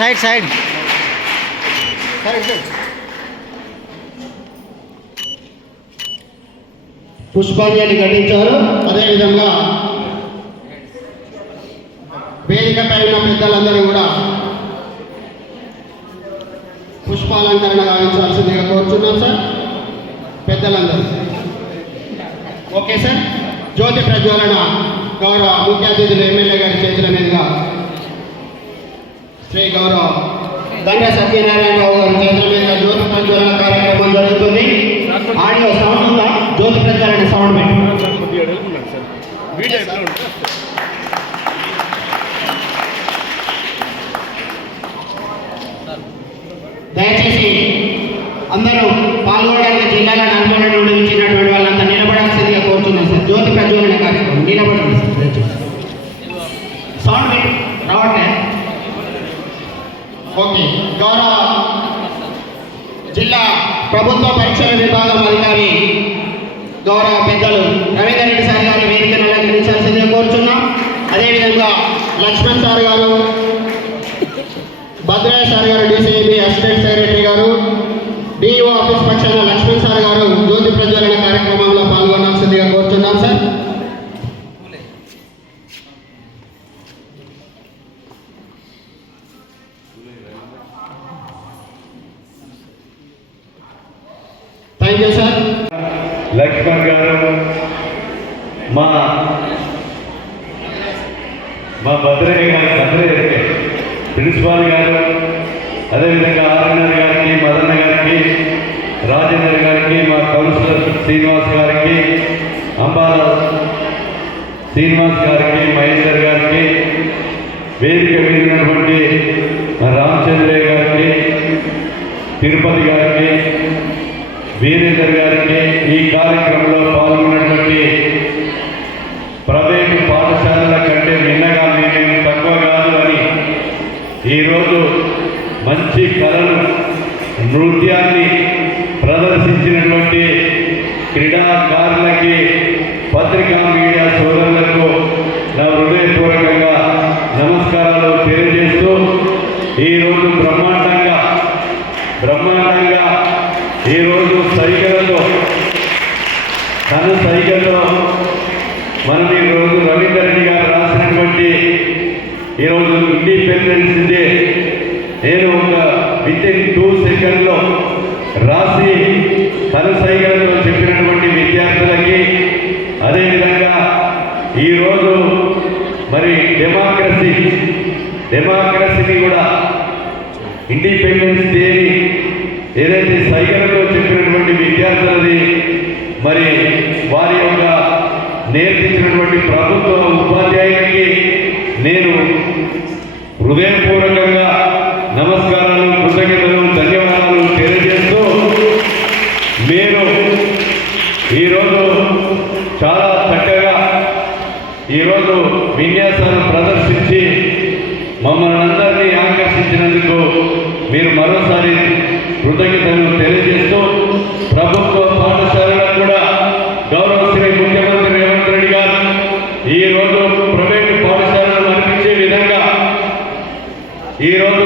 Side side పుష్పాంజలి ఘటించారు. అదేవిధంగా వేదికపై ఉన్న పెద్దలందరూ కూడా పుష్పాలంకరణ గావించాల్సిందిగా కోరుచున్నాం సార్. పెద్దలందరూ ఓకే సార్. జ్యోతి ప్రజ్వలన గౌరవ ముఖ్య అతిథులు ఎమ్మెల్యే గారి చేతుల మీదుగా శ్రీ గౌరవ దండ సత్యనారాయణరావు గారి చేతుల మీదుగా జ్యోతి ప్రజ్వలన కార్యక్రమం జరుగుతుంది. ఆడియో సౌండ్ ఉందా? జ్యోతి ప్రజ్వలన సౌండ్ దయచేసి అందరూ పాల్గొనడానికి జిల్లాలో నల్గొండ నుండి ఇచ్చినటువంటి వాళ్ళంతా నిలబడాల్సిందిగా కోరుతున్నాను సార్. జ్యోతి ప్రజ్వలన కార్యక్రమం నిలబడండి సార్. సౌండ్ రావట్లే. ఓకే. గౌరవ జిల్లా ప్రభుత్వ పరీక్షల విభాగం అధికారి గౌరవ పెద్దలు రవీందర్ రెడ్డి సార్ గారు వేదికను అలంకరించాల్సిందిగా కోరుచున్నాం. అదేవిధంగా లక్ష్మణ్ సార్ గారు, భద్రయ్య సార్ గారు, డిసిఐబి అసిస్టెంట్ సెక్రటరీ గారు, డిఓ ఆఫీస్ పక్షాన లక్ష్మణ్ సార్ గారు జ్యోతి ప్రజ్వలన కార్యక్రమంలో పాల్గొనాల్సిందిగా కోరుచున్నాం సార్. Thank you sir. లక్ష్మణ్ గారు, మా భద్రయ్య గారు, ప్రిన్సిపాల్ గారు, అదేవిధంగా ఆర్ఎన్ఆర్ గారికి, మదన్న గారికి, రాజేందర్ గారికి, మా కౌన్సిలర్ శ్రీనివాస్ గారికి, అంబాల శ్రీనివాస్ గారికి, మహేందర్ గారికి, వేదిక వెళ్ళినటువంటి రామచంద్రయ్య గారికి, తిరుపతి గారికి, వీరేందర్ గారికి, ఈ కార్యక్రమంలో పాల్గొన్నటువంటి ప్రైవేటు పాఠశాలల కంటే మిన్నగా మేము తక్కువ కాదు అని ఈరోజు మంచి కళను, నృత్యాన్ని ప్రదర్శించినటువంటి క్రీడాకారులకి, పత్రికా మీడియా సోదరులకు నా హృదయపూర్వకంగా నమస్కారాలు తెలియజేస్తూ ఈరోజు బ్రహ్మాండంగా ఈరోజు సైకిళ్ళతో సైకిల్లో మనం ఈరోజు రవీందర్ రెడ్డి గారు రాసినటువంటి ఈరోజు ఇండిపెండెన్స్ డే నేను ఒక వితిన్ 2 సెకండ్లో రాసి సైకిళ్ళతో చెప్పినటువంటి విద్యార్థులకి, అదేవిధంగా ఈరోజు మరి డెమోక్రసీని కూడా ఇండిపెండెన్స్ డేని ఏదైతే సైకిళ్ళతో చెప్పినటువంటి విద్యార్థులది మరి వారి యొక్క నేర్పించినటువంటి ప్రభుత్వ ఉపాధ్యాయునికి నేను హృదయపూర్వకంగా నమస్కారాలు, కృతజ్ఞతలు, ధన్యవాదాలు తెలియజేస్తూ మీరు ఈరోజు చాలా చక్కగా ఈరోజు విన్యాసాలను ప్రదర్శించి మమ్మల్ని అందరినీ ఆకర్షించినందుకు మీరు మరోసారి కృతజ్ఞతలు తెలియజేస్తూ ప్రభుత్వ పాఠశాలకు కూడా గౌరవ శ్రీ ముఖ్యమంత్రి రేవంత్ రెడ్డి గారు ఈరోజు ప్రైవేటు పాఠశాలను నడిపించే విధంగా ఈరోజు